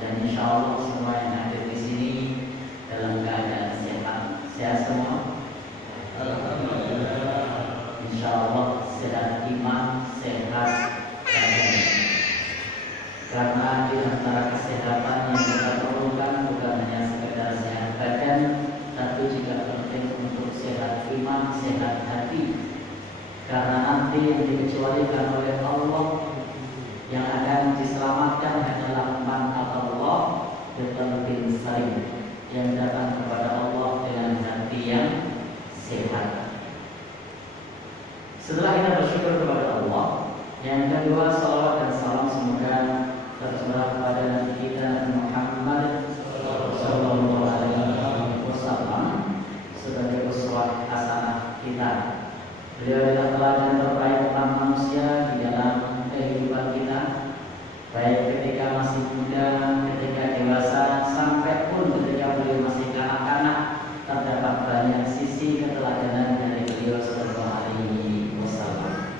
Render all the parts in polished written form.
Dan insya Allah semua yang hadir di sini dalam keadaan sehat. Sehat semua? Alhamdulillah. Insya Allah sehat iman, sehat badan. Karena di antara kesehatan yang kita perlukan bukan hanya sekedar sehat badan, tapi juga penting untuk sehat iman, sehat hati. Karena nanti yang dikecualikan oleh Allah, yang akan diselamatkan adalah man Allah biqalbin salim, yang datang kepada Allah dengan hati yang sehat. Setelah kita bersyukur kepada Allah, yang kedua salawat dan salam semoga tercurah kepada Nabi kita Nabi Muhammad sallallahu alaihi wasallam sebagai uswah hasanah kita. Beliau adalah teladan terbaik tentang manusia di dalam kehidupan kita, baik ketika masih muda, ketika dewasa, sampai pun ketika beliau masih kanak-kanak, terdapat banyak sisi keteladanan dari beliau sallallahu alaihi wasallam.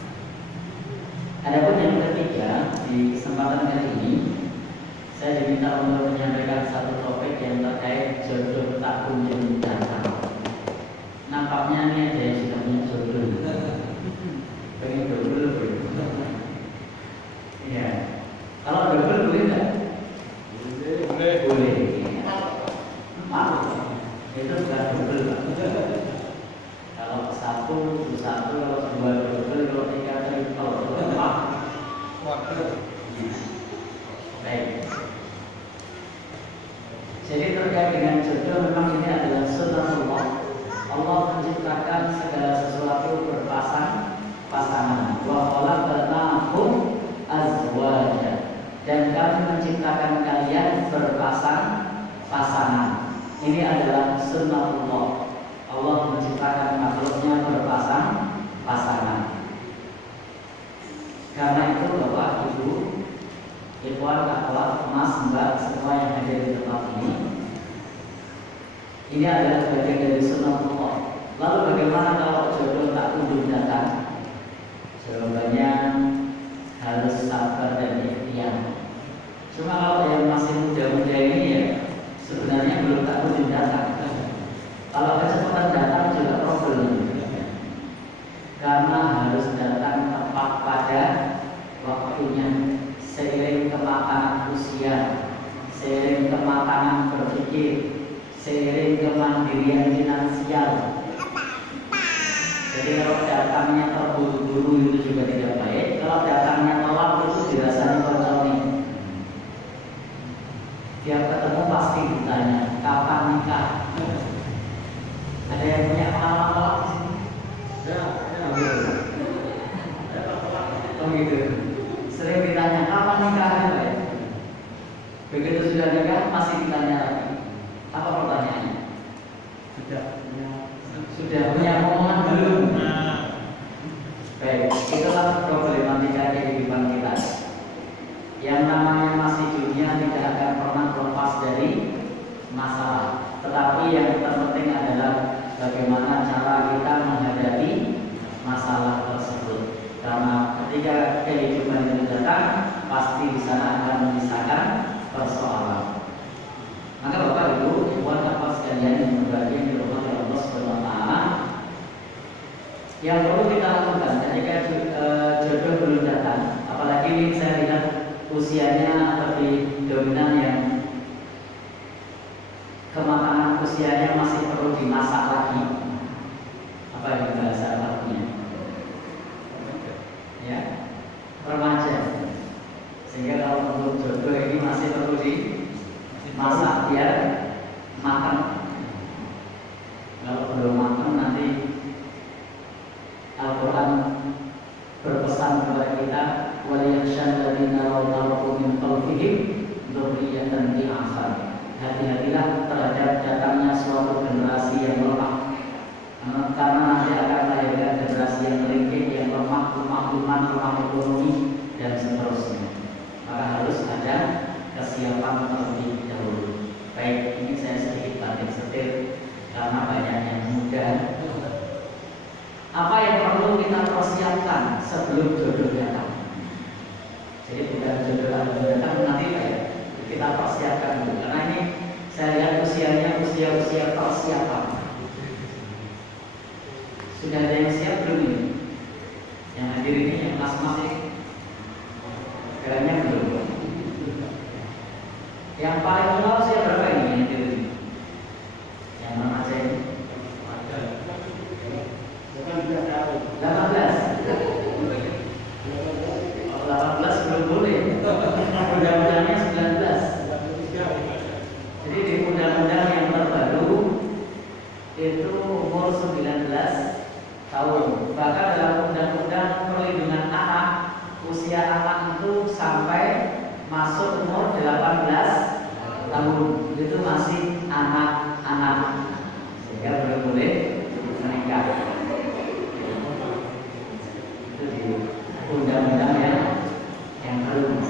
Adapun yang ketiga, di kesempatan kali ini saya diminta untuk menyampaikan satu topik yang terkait jodoh tak kunjung datang. Nampaknya ini ada yang sudah punya jodoh. Pengen jodoh ya. Kalau double boleh nggak? Boleh. Boleh. Maaf, itu sudah double. Kalau satu, kalau dua double, kalau tiga triple. Maaf. Baik. Jadi terkait dengan jodoh, memang ini adalah sunnatullah. Allah menciptakan segala sesuatu berpasangan. Wa khalaqnahum azwaja, dan kami menciptakan kalian pasangan. Ini adalah sunnatullah. Allah menciptakan makhluknya pasangan. Karena itu Bapak, Ibu, ikhwan, akhwat, mas, mbak, semua yang hadir di tempat ini adalah bagian dari sunnatullah. Lalu bagaimana kalau jodoh tak kunjung datang? Jawabannya harus sabar dan ikhtiar. Cuma kalau yang masih muda-muda ini ya sebenarnya belum tak kunjung datang. Kalau kecepatan datang juga problem, karena harus datang tepat pada waktunya, seiring kematangan usia, seiring kematangan berpikir, seiring kemandirian finansial. Jadi kalau datangnya terburu-buru itu juga tidak baik. Kalau datangnya telat itu dirasanya terconi. Tiap ketemu pasti ditanya kapan nikah. Ada yang punya pengalaman telat di sini? Oh gitu. Sering ditanya kapan nikahnya, Pak? Begitu sudah nikah masih ditanya lagi. Apa pertanyaannya? Sudah punya omongan belum? Baik, itulah problematika kehidupan kita. Yang namanya masih dunia tidak akan pernah lepas dari masalah. Tetapi yang terpenting adalah bagaimana cara kita menghadapi masalah tersebut. Karena ketika kehidupan itu datang, pasti di sana akan menyisakan persoalan. Maka Bapak Ibu, ikhwan akhwat sekalian yang berbahagia di rumah Allah Subhanahu wa taala, yang perlu kita lakukan ketika jodoh belum datang, apalagi ini saya lihat usianya lebih dominan, yang kematangan usianya masih perlu dimasak lagi. Apa yang bahasa Arabnya? Ya, remaja. Sehingga kalau untuk jodoh ini masih perlu dimasak biar matang. Kalau belum matang nanti Al-Quran berpesan kepada kita, waliyakhshal ladzina law taraku min khalfihim dzurriyyatan dhi'afan. Hati-hatilah terhadap datangnya suatu generasi yang lemah, karena nanti akan melahirkan generasi yang melingkik, yang lemah, lemah ekonomi dan seterusnya. Maka harus ada kesiapan terlebih dahulu. Baik, ini saya sedikit banting setir karena banyak yang muda. Apa yang perlu kita persiapkan sebelum jodoh datang? Jadi bukan jodoh datang nanti kita persiapkan usia-usia persiapan. Sudah ada yang siap belum ini? Yang hadir ini yang masing-masing kayaknya belum. Yang paling tua usia berapa ini yang hadir ini? Yang mana aja ini? 18 belum boleh. Undang-undangnya 19. Jadi di undang-undang yang terbaru itu umur 19 tahun. Bahkan dalam undang-undang perlindungan anak, usia anak itu sampai masuk umur 18 tahun. Itu masih anak-anak, sehingga belum boleh menikah. Itu di undang-undang yang baru.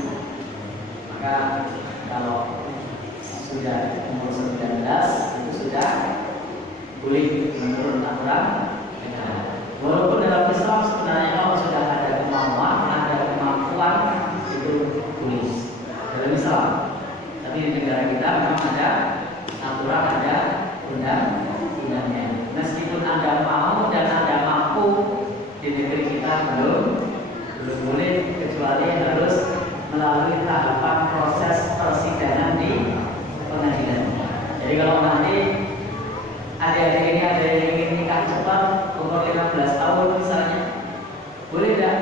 Maka kalau sudah umur 19 itu sudah boleh menurut aturan. Walaupun dalam Islam sebenarnya kalau sudah ada kemauan, ada kemampuan itu boleh dalam Islam. Tapi di negara kita memang ada aturan, ada undang-undangnya. Meskipun Anda mau dan Anda mampu, di negeri kita belum boleh, kecuali harus melalui tahapan proses persidangan di pengadilan. Jadi kalau nanti adik-adik ini ada yang ingin nikah cepat umur 15 tahun misalnya, boleh tidak?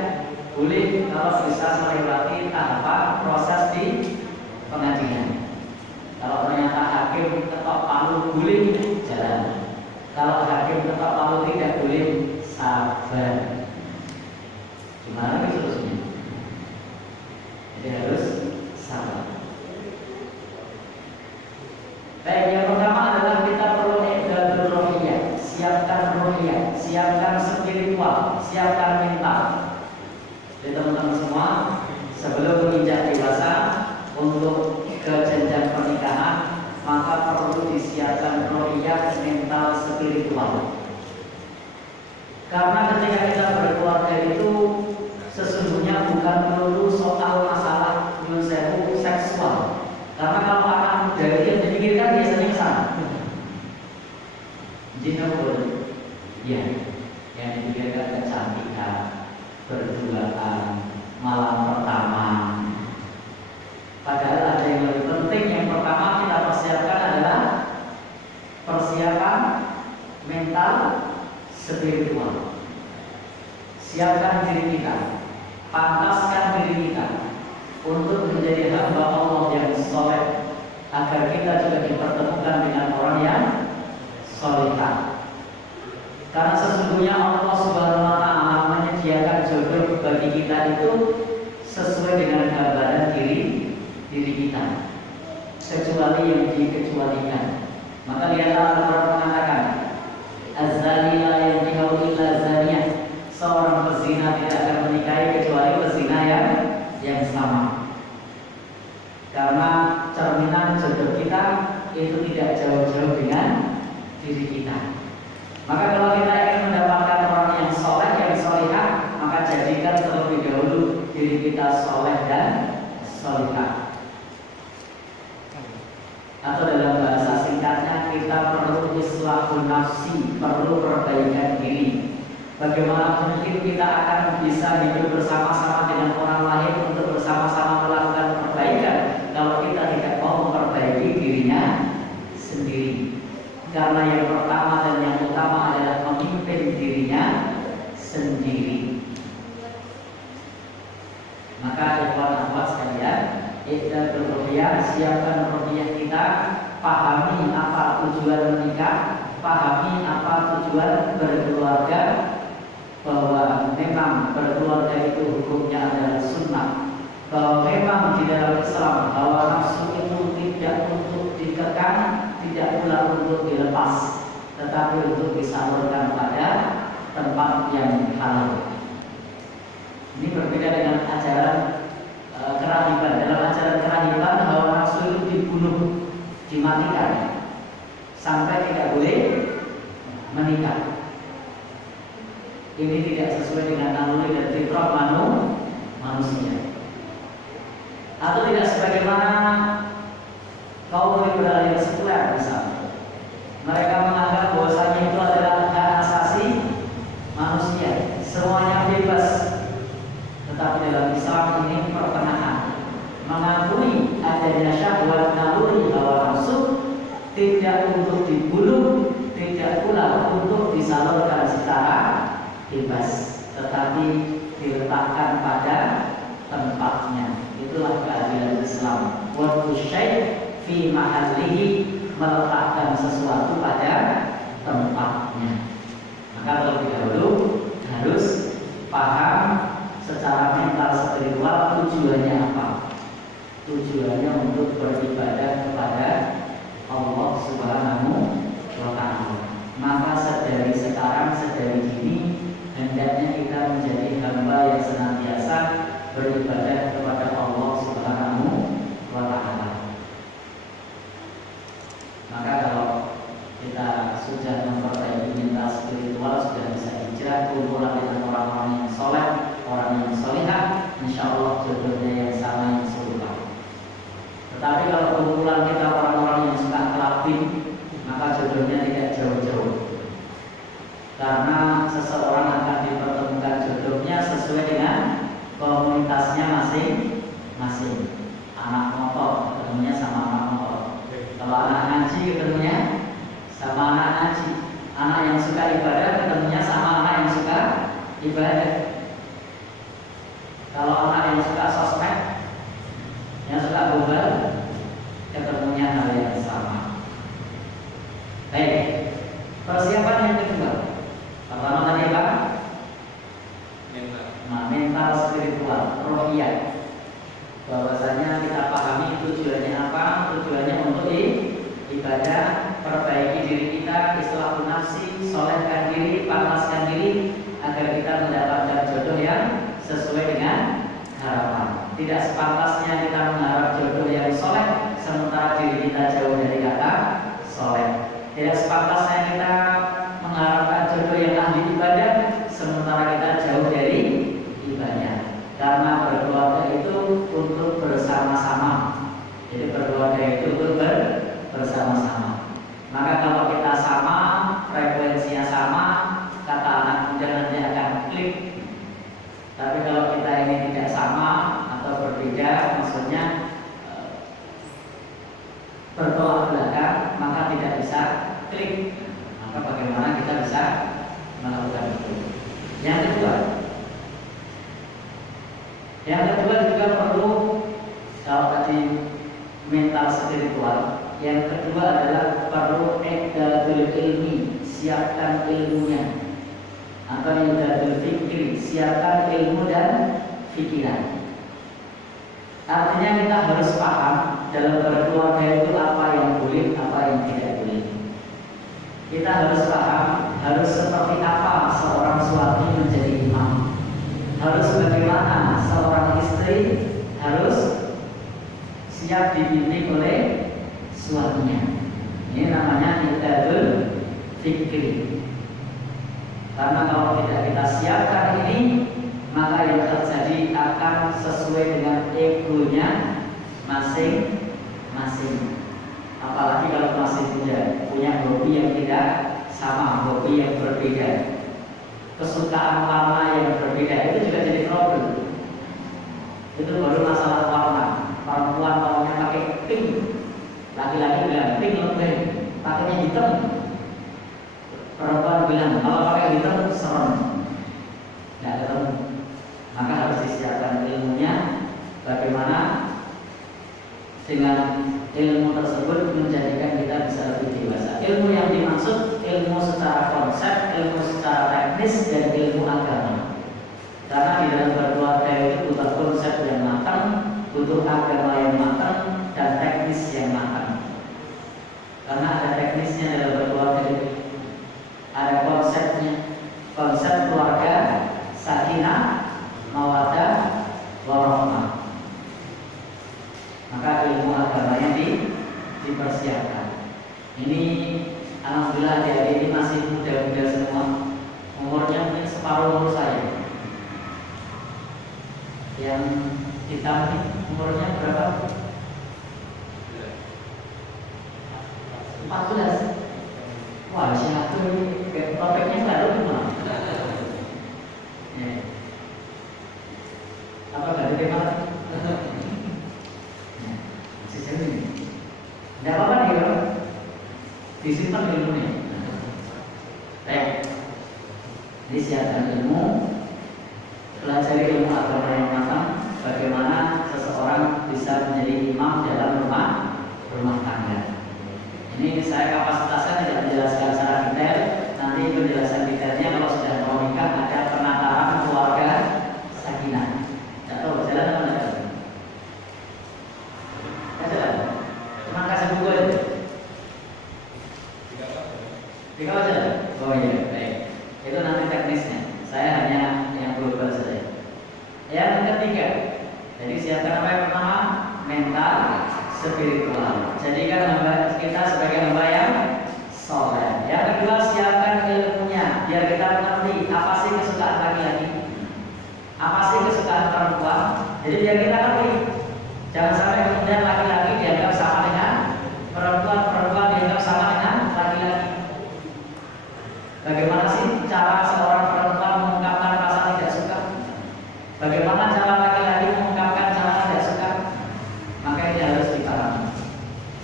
Boleh kalau bisa melewati tahapan proses di pengadilan. Kalau ternyata hakim ketok palu boleh, jalan. Kalau hakim ketok palu tidak boleh, sabar. Gimana lagi solusinya? Jadi harus sabar. Baik, yang pertama adalah kita perlu i'dadul ruhiyah, siapkan ruhiyah, siapkan spiritual, siapkan mental. Jadi teman-teman semua, sebelum menginjak dewasa untuk ke jenjang pernikahan, maka perlu disiapkan ruhiyah, mental, spiritual. Karena ketika kita berkeluarga itu sesungguhnya bukan melulu soal masalah seksual. Karena kalau anak muda itu yang dipikirkan biasanya ke sana. Jinabul, ya, yang dipikirkan kecantikan, berduaan, malam pertama. Padahal ada yang lebih penting. Yang pertama kita persiapkan adalah persiapan mental, spiritual. Siapkan diri kita, pantaskan diri kita untuk menjadi hamba Allah yang soleh, agar kita juga dipertemukan dengan orang yang solehah. Karena sesungguhnya Allah Subhanahu wa Ta'ala menyediakan jodoh bagi kita itu sesuai dengan gambaran diri kita, kecuali yang dikecualikan. Maka lihatlah Al-Quran mengatakan, Az-zani la yankihu illa zaniyah. Seorang pezina tidak akan menikahi kecuali pezina yang sama. Karena cerminan jodoh kita itu tidak jauh-jauh dengan diri kita. Maka kalau kita ingin mendapatkan orang yang soleh, yang solehah, maka jadikan terlebih dahulu diri kita soleh dan solehah. Atau dalam bahasa singkatnya, kita perlu islahun nafsi, perlu perbaikan diri. Bagaimana mungkin kita akan bisa hidup bersama-sama dengan orang lain untuk bersama-sama melakukan perbaikan kalau kita tidak mau memperbaiki dirinya sendiri. Karena yang pertama dan yang utama adalah memimpin dirinya sendiri. Maka ikhwan akhwat sekalian, i'dadul ruhiyah, siapkan ruhiyah kita, pahami apa tujuan menikah, pahami apa tujuan berkeluarga, bahwa memang berkeluarga itu hukumnya adalah sunnah, bahwa memang di dalam Islam hawa nafsu itu tidak untuk dikekang, tidak pula untuk dilepas, tetapi untuk disalurkan pada tempat yang halal. Ini berbeda dengan ajaran kerahiban. Dalam ajaran kerahiban hawa nafsu itu dibunuh, dimatikan sampai tidak boleh menikah. Ini tidak sesuai dengan naluri dan fitrah manusia. Atau tidak sebagaimana kaum liberal yang sekuler misalnya. Mereka menganggap bahwasanya itu adalah hak asasi manusia, semuanya bebas. Tetapi dalam Islam ini pertengahan, mengakui adanya syahwat naluri hawa nafsu, tidak untuk dibunuh, tidak pula untuk disalurkan secara bebas, tetapi diletakkan pada tempatnya. Itulah keadilan Islam. Wad'u syai' fi mahallihi, meletakkan sesuatu pada tempatnya. Maka terlebih dahulu harus paham secara mental spiritual tujuannya apa. Tujuannya untuk beribadah kepada Allah Subhanahu wa Ta'ala. Maka sedari sekarang, sedari dini, hendaknya kita menjadi hamba yang senantiasa beribadah kepada Allah Subhanahu wa Ta'ala. Maka kalau kita sudah memperbaiki mental spiritual, sudah bisa hijrah, kumpulan dengan orang-orang yang soleh, orang yang solihah, insya Allah jodohnya yang sama, yang serupa. Tetapi kalau kumpulan kita orang-orang yang suka kelabing, maka jodohnya tidak jauh-jauh. Karena seseorang akan dipertemukan jodohnya sesuai dengan komunitasnya masing-masing. Anak motor ketemunya sama anak motor. Kalau anak ngaji ketemunya sama anak ngaji. Anak yang suka ibadah ketemunya sama anak yang suka ibadah. Kalau anak yang suka sosmed, yang suka gombal, ketemunya hal yang sama. Baik, persiapan yang kedua. Pertama tadi apa? Mental spiritual, rohiyah. Bahwasanya kita pahami tujuannya apa? Tujuannya untuk ibadah, perbaiki diri kita, islahun nafsi, solehkan diri, pantaskan diri, agar kita mendapatkan jodoh yang sesuai dengan harapan. Tidak sepantasnya kita mengharap jodoh yang soleh, sementara diri kita jauh dari kata soleh. Tidak sepantasnya kita mengharapkan jodoh yang ahli ibadah, sementara kita jauh dari ibadah. Karena berkeluarga itu untuk bersama-sama. Jadi berkeluarga itu untuk bersama-sama. Maka kalau kita sama, frekuensinya sama, kata anak muda nanti akan klik. Tapi kalau kita ini tidak sama atau berbeda, maksudnya bertolak belakang, maka tidak bisa klik. Maka bagaimana kita bisa melakukan itu? Yang kedua juga perlu, kalau tadi mental spiritual, yang kedua adalah perlu i'dadul ilmi, siapkan ilmunya, atau i'dadul fikri, siapkan ilmu dan pikiran. Artinya kita harus paham dalam berkeluarga itu apa yang boleh, apa yang tidak boleh. Kita harus paham harus seperti apa seorang suami menjadi imam, harus bagaimana seorang istri harus siap dibimbing oleh suaminya. Ini namanya i'dadul fikri. Karena kalau tidak kita siapkan ini, maka yang terjadi akan sesuai dengan egonya masing-masing. Apalagi kalau masih punya hobi yang tidak sama, hobi yang berbeda, kesukaan warna yang berbeda, itu juga jadi problem. Itu baru masalah warna. Perempuan maunya pakai pink, laki-laki bilang pink lebih, pakainya hitam. Perempuan bilang kalau pakai hitam serem, nggak ketemu. Maka harus disiapkan ilmunya, bagaimana dengan ilmu tersebut menjadikan kita bisa lebih dewasa. Ilmu yang dimaksud ilmu secara konsep, ilmu secara teknis, dan ilmu agama. Karena di dalam berkeluarga itu butuh konsep yang matang, butuh agama yang matang, dan teknis yang matang. Karena ada teknisnya dalam berkeluarga itu, ada konsepnya, konsep keluarga sakinah, mawaddah, warahmah. Maka ilmu agamanya dipersiapkan. Ini alhamdulillah adik-adik ini masih muda-muda semua. Umurnya mungkin separuh umur saya. Yang hitam ini umurnya berapa? 14. Wah, satu ini topiknya baru gimana? Ya. Apa baru gimana? Sistem ini. Tidak apa-apa nih kalau disimpan ilmunya. Baik. Ini siapkan ilmu, pelajari ilmu agama yang matang. Bagaimana seseorang bisa menjadi imam dalam rumah tangga. Ini saya kapasitasnya tidak menjelaskan secara detail. Nanti penjelasan detailnya kalau sudah mau nikah ada penataan keluarga sakinah. Tidak tahu jalan apa tidak? Tidak jalan. Cuma kasih buku aja. Tiga aja. Oh iya, baik. Itu nanti teknisnya. Saya hanya yang global saja. Yang ketiga, jadi siapkan apa yang pertama? Mental, spiritual. Jadikan hamba kita sebagai hamba yang soleh. Yang kedua, siapkan ilmunya biar kita mengerti apa sih kesukaan laki-laki, apa sih kesukaan perempuan. Jadi biar kita ngerti. Jangan sampai kemudian laki-laki dianggap sama dengan perempuan, perempuan dianggap sama dengan laki-laki. Bagaimana sih cara seorang perempuan mengungkapkan rasa tidak suka? Bagaimana cara laki-laki mengungkapkan cara tidak suka? Maka ini harus dipahami.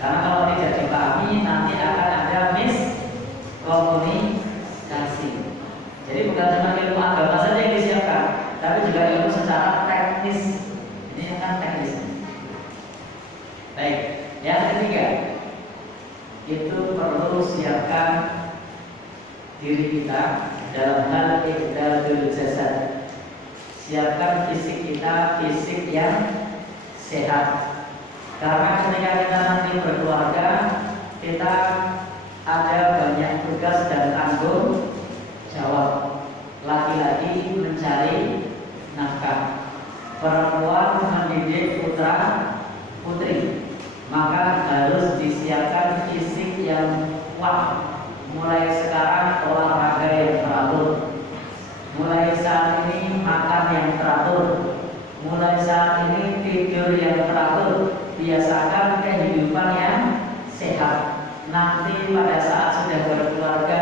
Karena kalau tidak dipahami nanti akan ada miskomunikasi. Jadi bukan cuma ilmu agama saja yang disiapkan, tapi juga ilmu secara teknis. Ini kan teknis. Baik, yang ketiga itu perlu siapkan diri kita dalam hal i'dadul jasad. Siapkan fisik kita, fisik yang sehat. Karena ketika kita nanti berkeluarga, kita ada banyak tugas dan tanggung jawab. Laki-laki mencari nafkah, perempuan mendidik putra putri. Maka harus disiapkan fisik yang kuat. Mulai sekarang olahraga yang teratur. Mulai saat ini makan yang teratur. Mulai saat ini tidur yang teratur. Biasakan kehidupan yang sehat. Nanti pada saat sudah berkeluarga,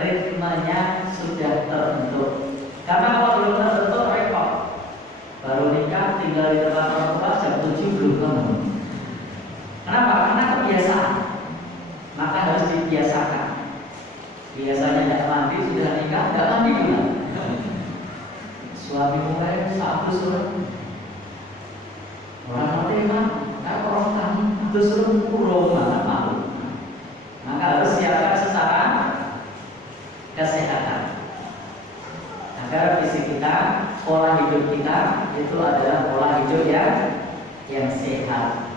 ritmenya sudah terbentuk. Karena kalau belum terbentuk repot. Baru nikah tinggal di tempat orang tua jam 7 belum bangun. Kenapa? Karena kebiasaan. Maka harus dibiasakan. Biasanya tidak mandi, sudah nikah tidak mandi pula. Suami mulai satu suruh orang mati kan, orang kami satu suruh kurang banget malu. Maka harus siapkan secara kesehatan agar fisik kita, pola hidup kita itu adalah pola hidup yang sehat.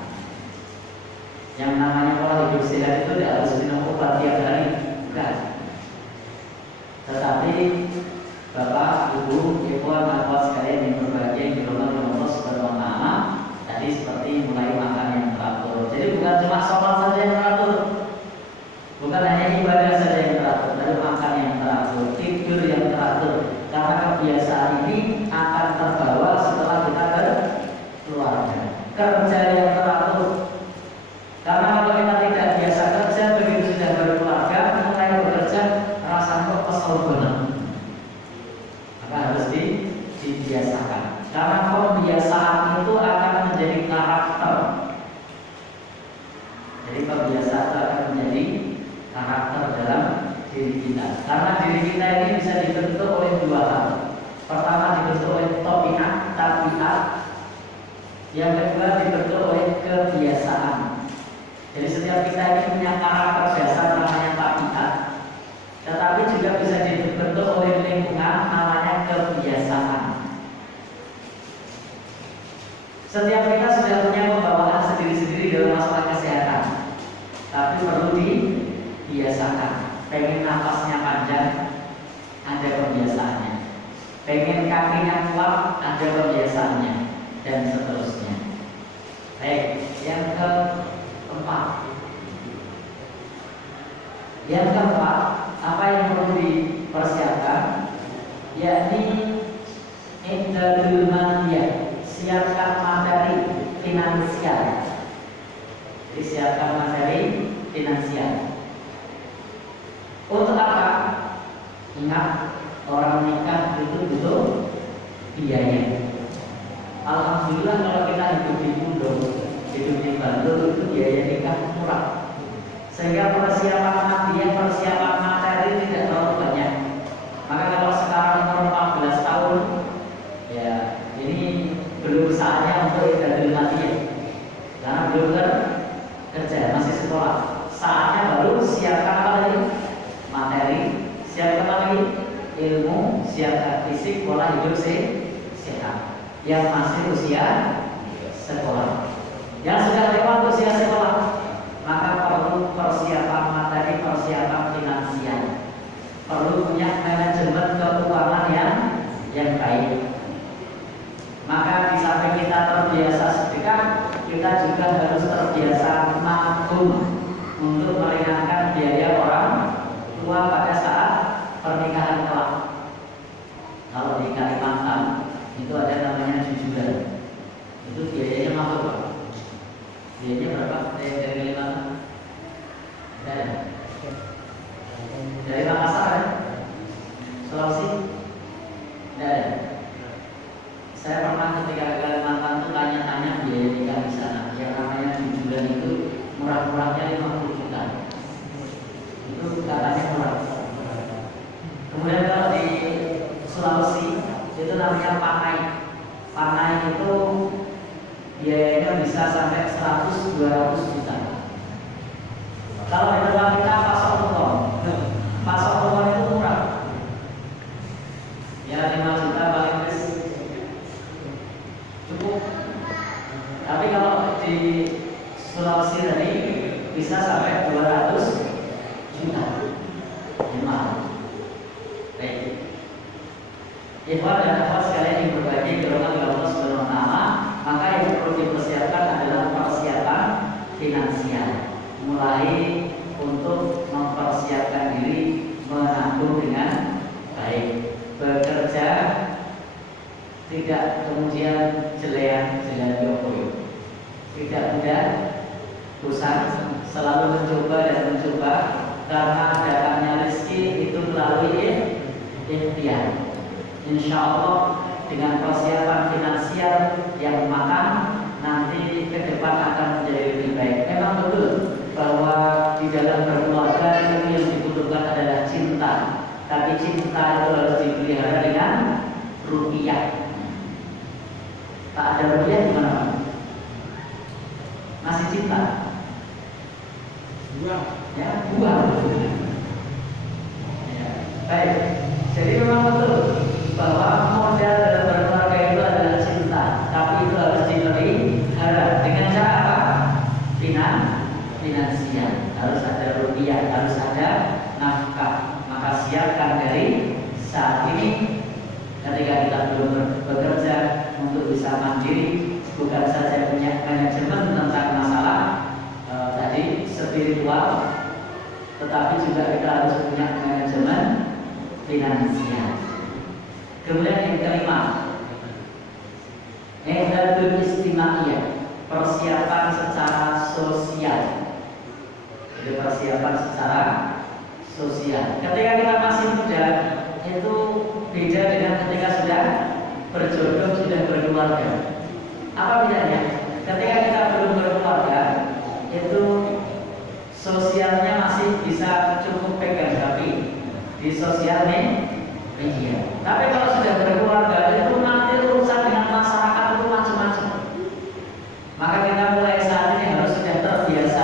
Yang namanya pola hidup sehat itu tidak harus minum obat tiap hari, bukan. Tetapi Bapak, Ibu, Ikhwan, akhwat sekalian yang berbahagia yang dirahmati Allah Subhanahu wa taala, tadi seperti mulai makan yang teratur. Jadi bukan cuma sholat saja yang teratur, bukan hanya ibadah saja yang teratur, tapi makan yang teratur, tidur yang teratur. Karena kebiasaan ini akan terbawa setelah kita berkeluarga. Kerja yang teratur. Karena kalau kita tidak biasa kerja, begitu sudah berkeluarga, mulai bekerja rasanya kesel banget. Maka harus dibiasakan. Karena pembiasaan itu akan menjadi karakter. Jadi pembiasaan itu akan menjadi karakter dalam diri kita. Karena diri kita ini bisa dibentuk oleh dua hal. Pertama dibentuk oleh tabiat. Yang kedua dibentuk oleh kebiasaan. Jadi setiap kita ini punya karakter dasar namanya tabiat. Tetapi juga bisa dibentuk oleh lingkungan namanya kebiasaan. Setiap kita sudah punya pembawaan sendiri-sendiri dalam masalah kesehatan, tapi perlu dibiasakan. Pengen nafasnya panjang, ada kebiasaannya. Pengen kakinya kuat, ada kebiasaannya, dan seterusnya. Baik, yang keempat. Yang keempat, apa yang perlu dipersiapkan? Yakni i'dadul madiyah, siapkan materi finansial. Jadi siapkan materi finansial. Untuk apa? Ingat, orang nikah itu butuh biaya. Alhamdulillah kalau kita hidup di Pundong, hidup di Bantul itu biaya nikah murah. Sehingga persiapan materi tidak terlalu banyak. Maka kalau sekarang umur 14 tahun, ya ini belum saatnya untuk ibadah mati, karena belum kerja, masih sekolah. Saatnya baru siapkan apa lagi? Materi, siapkan apa lagi? Ilmu, siapkan fisik, pola hidup sehat. Yang masih usia sekolah, yang sudah lewat usia sekolah, maka perlu persiapan materi, persiapan finansial, perlu punya manajemen keuangan yang baik. Maka di samping kita terbiasa sedekah, kita juga harus terbiasa nabung untuk meringankan biaya orang tua pada saat pernikahan kelak. Kalau di Kalimantan itu ada namanya jujuran, itu biayanya mahal Pak. Biayanya berapa? Dari Kalimantan? Dari Makassar ya? Sulawesi? Saya pernah ketika ke Kalimantan itu tanya-tanya biaya nikah di sana. Yang namanya jujuran itu murah-murahnya 50 juta. Itu katanya murah. Kemudian kalau di Sulawesi itu namanya panai. Panai itu biayanya bisa sampai 100-200 juta. Kalau di tempat kita pasok tumpeng itu murah. Ya 5 juta paling bes cukup. Tapi kalau di Sulawesi tadi bisa sampai 200 juta. Mahal. Baik. Ikhwan dan akhwat sekalian yang berbagi dirahmati Allah Subhanahu wa taala, maka yang perlu dipersiapkan adalah persiapan finansial. Mulai untuk mempersiapkan diri menabung dengan baik, bekerja tidak kemudian jalan jokowi, tidak mudah bosan, selalu mencoba dan mencoba, karena datangnya rezeki itu melalui ikhtiar. Insya Allah dengan persiapan finansial yang matang, nanti ke depan akan menjadi lebih baik. Memang betul bahwa di dalam berkeluarga itu yang dibutuhkan adalah cinta, tapi cinta itu harus dipelihara dengan rupiah. Tak ada rupiah gimana Pak? Masih cinta? Ya, buang. Ya, baik. Jadi memang betul bahwa modal dalam berkeluarga itu adalah cinta, tapi itu harus dipelihara dengan cara apa? Finansial. Harus ada rupiah, harus ada nafkah. Maka siapkan dari saat ini ketika kita belum bekerja untuk bisa mandiri, bukan saja punya manajemen tentang masalah tadi spiritual, tetapi juga kita harus punya manajemen finansial. Kemudian yang kelima, ihdatul istimaiyah, persiapan secara sosial. Jadi persiapan secara sosial. Ketika kita masih muda, itu beda dengan ketika sudah berjodoh, sudah berkeluarga. Apa bedanya? Ketika kita belum berkeluarga, itu sosialnya masih bisa cukup pegang, tapi di sosial media. Tapi kalau sudah berkeluarga, itu nanti urusan dengan masyarakat itu macam-macam. Maka kita mulai saat ini harus sudah terbiasa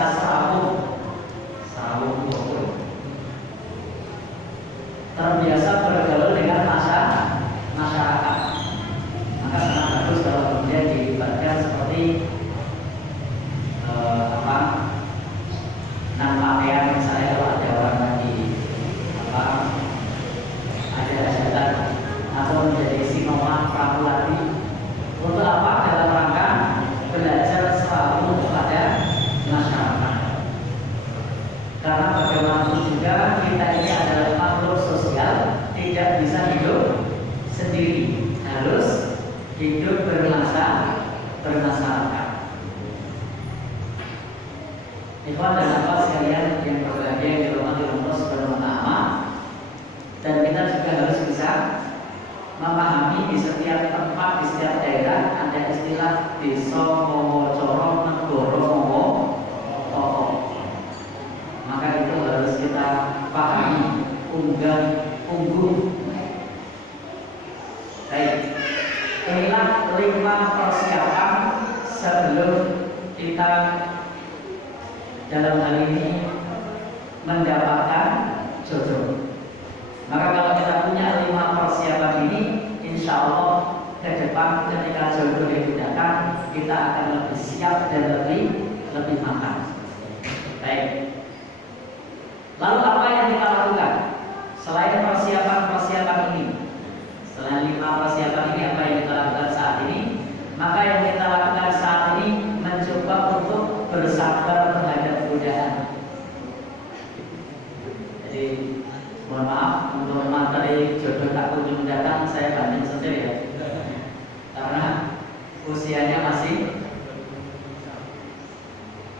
terbiasa bergaul dengan masyarakat. Maka sangat bagus kalau kemudian dilibatkan seperti nan pakaian, misalnya kalau ada orang lagi ada hajatan atau menjadi sinoma pramulatri, untuk apa? Dalam rangka belajar selalu kepada masyarakat. Karena bagaimanapun juga kita ini adalah makhluk sosial, tidak bisa hidup sendiri, harus hidup bermasyarakat. Ikhwan dan akhwat sekalian yang berbahagia yang dirahmati Allah Subhanahu wa taala, memahami di setiap tempat, di setiap daerah ada istilah desa mawa cara negara mawa tata. Maka itu harus kita pahami ungguh. Baik, inilah 5 persiapan sebelum kita dalam hal ini mendapatkan jodoh. Maka kalau kita punya 5 persiapan ini, insya Allah ke depan ketika jodoh itu datang, kita akan lebih siap dan lebih matang. Baik. Lalu apa yang kita lakukan selain persiapan ini? Selain 5 persiapan ini, apa yang kita lakukan saat ini? Maka yang kita lakukan saat ini mencoba untuk bersabar terhadap godaan. Jadi mohon maaf untuk materi jodoh tak kunjung datang saya banding sendiri ya, karena usianya masih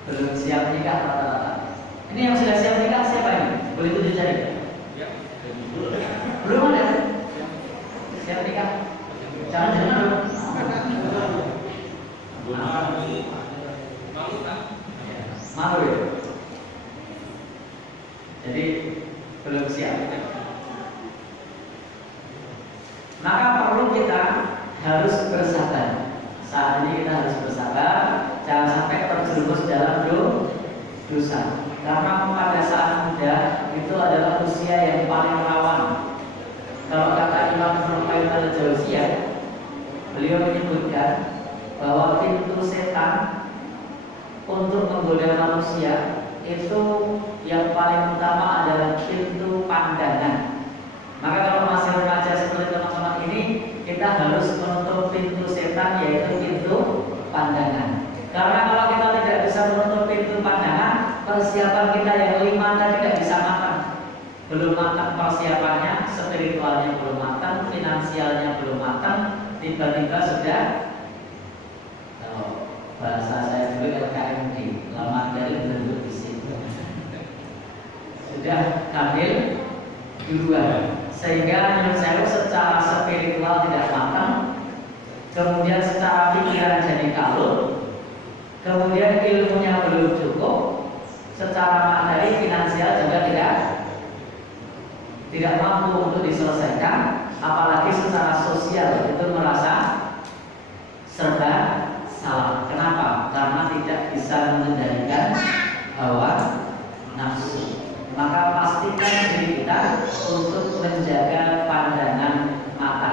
belum siap nikah rata-rata. Ini yang sudah siap nikah siapa ini? Boleh tunjuk jari? Belum ada? Siap nikah? Jangan dulu. Malu ya? Jadi belum siap. Maka perlu kita harus bersabar. Saat ini kita harus bersabar, jangan sampai terjerumus dalam dosa. Karena pada saat muda itu adalah usia yang paling rawan. Kalau kata Imam Ibnu Qayyim al-Jauziyah, beliau menyebutkan bahwa pintu setan untuk menggoda manusia itu yang paling utama adalah pintu pandangan. Maka kalau masih remaja seperti teman-teman ini, kita harus menutup pintu setan, yaitu pintu pandangan. Karena kalau kita tidak bisa menutup pintu pandangan, persiapan kita yang 5 tadi tidak bisa matang. Belum matang persiapannya, spiritualnya belum matang, finansialnya belum matang, tiba-tiba sudah, kalau bahasa saya dulu LKMD, lama dari bentuk fisik, sudah hamil duluan, sehingga menurut saya secara spiritual tidak matang, kemudian secara pikiran jadi kalut, kemudian ilmunya belum cukup, secara materi finansial juga tidak mampu untuk diselesaikan, apalagi secara sosial itu merasa serba salah. Kenapa? Karena tidak bisa mengendalikan hawa nafsu. Maka pastikan diri kita untuk menjaga pandangan mata.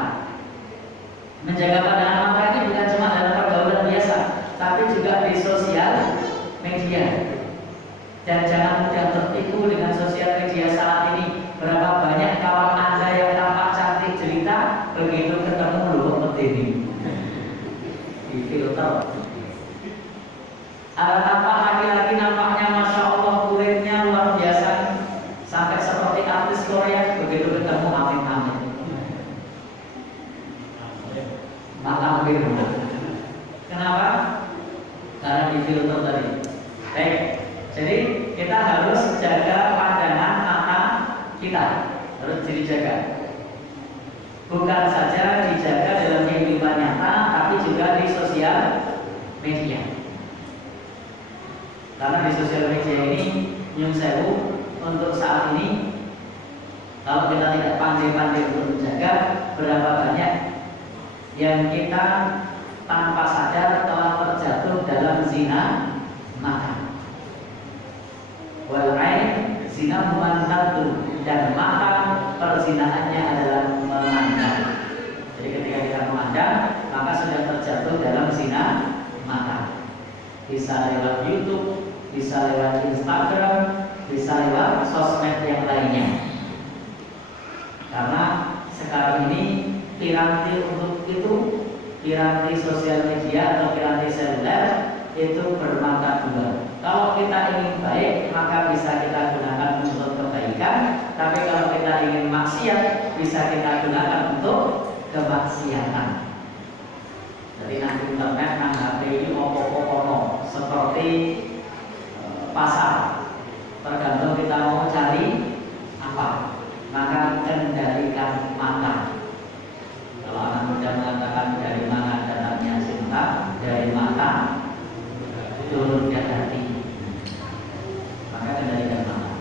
Menjaga pandangan mata ini bukan cuma dalam pergaulan biasa, tapi juga di sosial media. Dan jangan mudah tertipu dengan sosial media saat ini. Berapa banyak kawan Anda yang tampak cantik jelita, begitu ketemu loh medeni di filter. Ada tampak laki-laki nampaknya masya Allah kulitnya luar biasa, sampai seperti artis Korea, begitu ketemu amin-amin. Maka berbeda. Kenapa? Karena di filter tadi. Baik, jadi kita harus jaga pandangan mata kita, harus dijaga. Bukan saja dijaga dalam kehidupan nyata, tapi juga di sosial media. Karena di sosial media ini nyun sewu untuk saat ini, kalau kita tidak pandai-pandai untuk menjaga, berapa banyak yang kita tanpa sadar telah terjatuh dalam zina mata. Wal ain zina memandang, dan mata perzinahannya adalah memandang. Jadi ketika kita memandang, maka sudah terjatuh dalam zina mata. Bisa lewat YouTube, bisa lewat Instagram, bisa lewat sosmed yang lainnya. Karena sekarang ini piranti untuk itu, piranti sosial media atau piranti seluler itu bermata dua. Kalau kita ingin baik, maka bisa kita gunakan untuk kebaikan. Tapi kalau kita ingin maksiat, bisa kita gunakan untuk kemaksiatan. Jadi nanti internet, nang HP ini opo-opo seperti pasar. Tergantung kita mau cari apa. Maka kendalikan mata. Kalau anak muda mengatakan dari mana datangnya cinta, dari mata turun ke hati, maka kendalikan mata.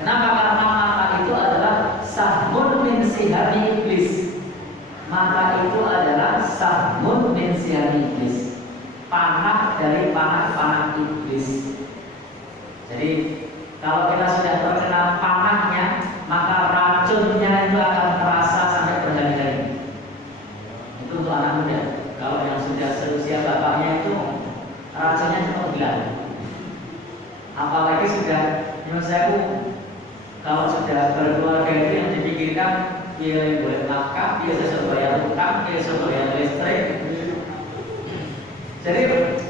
Kenapa? Karena mata itu adalah sahmun min sihami iblis. Mata itu adalah sahmun min sihami iblis, panah dari panah-panah iblis. Jadi kalau kita sudah terkena panahnya, maka racunnya itu akan terasa sampai berhari-hari. Itu untuk anak muda. Kalau yang sudah seusia bapaknya itu racunnya cuma hilang. Apalagi sudah, menurut saya kalau sudah berkeluarga itu yang dipikirkan dia boleh nafkah, dia sesuai bayar utang, dia sesuai bayar listrik. Jadi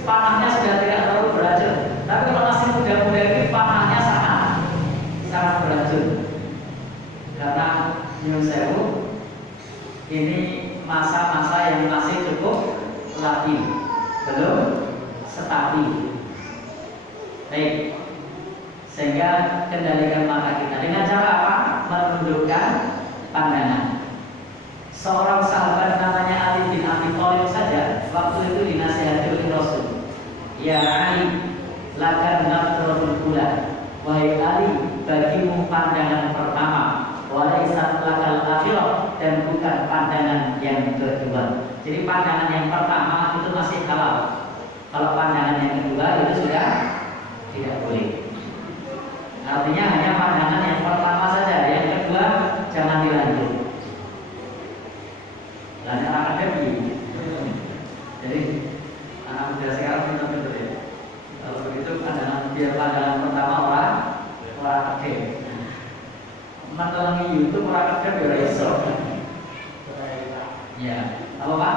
panahnya sudah tidak terlalu beracun. Tapi kalau masih muda-muda ini panahnya sangat beracun. Karena menurut saya ini masa-masa yang masih cukup labil, belum stabil. Baik, sehingga kendalikan mata kita dengan cara apa? Menundukkan pandangan. Seorang sahabat namanya Ali bin Abi Thalib saja waktu itu dinasihati oleh Rasul. Ya Ali, lakan nadratul ula. Wahai Ali, bagimu pandangan pertama. Walaisat lakal akhirah, dan bukan pandangan yang kedua. Jadi pandangan yang pertama itu masih halal. Kalau pandangan yang kedua itu sudah tidak boleh. Artinya hanya pandangan yang pertama saja, yang kedua jangan dilanjut. Lanjut akademi. Jadi anak muda sekarang pintar-pintar ya. Kalau begitu pandangan biar pandangan pertama orang akademi. Mentelangi YouTube orang akademi biar iso. Ya, apa Pak?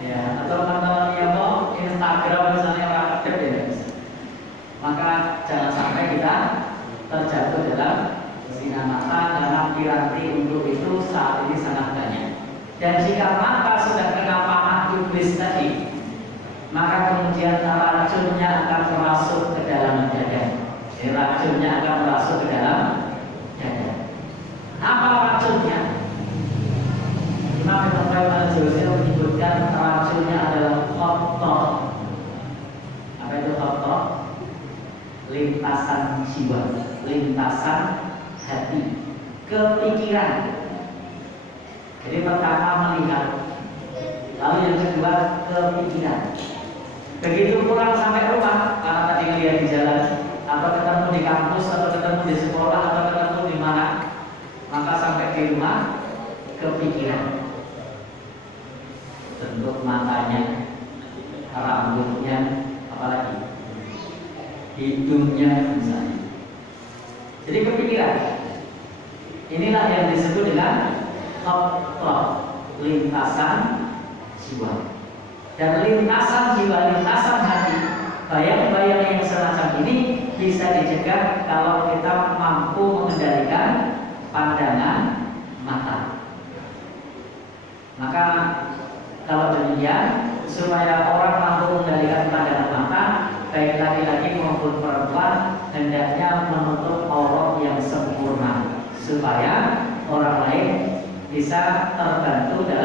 Ya, atau mentelangi apa? Instagram misalnya orang akademi ya. Maka jangan sampai kita terjatuh dalam zina mata karena piranti untuk itu saat ini sangat banyak. Dan jika mata sudah kena panah iblis tadi, maka kemudian racunnya akan merasuk ke dalam dada. Jadi racunnya akan merasuk ke dalam dada. Apa racunnya? Imam Ibnu Qayyim al-Jauziyah menyebutkan racunnya adalah khotoh. Apa itu khotoh? Lintasan jiwa, lintasan hati, kepikiran. Jadi pertama melihat, lalu yang kedua kepikiran. Begitu pulang sampai rumah, karena tadi ngelihat di jalan, atau ketemu di kampus, atau ketemu di sekolah, atau ketemu di mana, maka sampai di rumah kepikiran. Bentuk matanya, rambutnya, apalagi hidungnya misalnya. Jadi kepikiran. Inilah yang disebut dengan khotoh, lintasan jiwa. Dan lintasan jiwa, lintasan hati, bayang-bayang yang semacam ini bisa dicegah kalau kita mampu mengendalikan pandangan mata. Maka kalau demikian, supaya orang mampu mengendalikan pandangan mata, baik laki-laki maupun perempuan, hendaknya menutup aurat yang sempurna supaya orang lain bisa terbantu dalam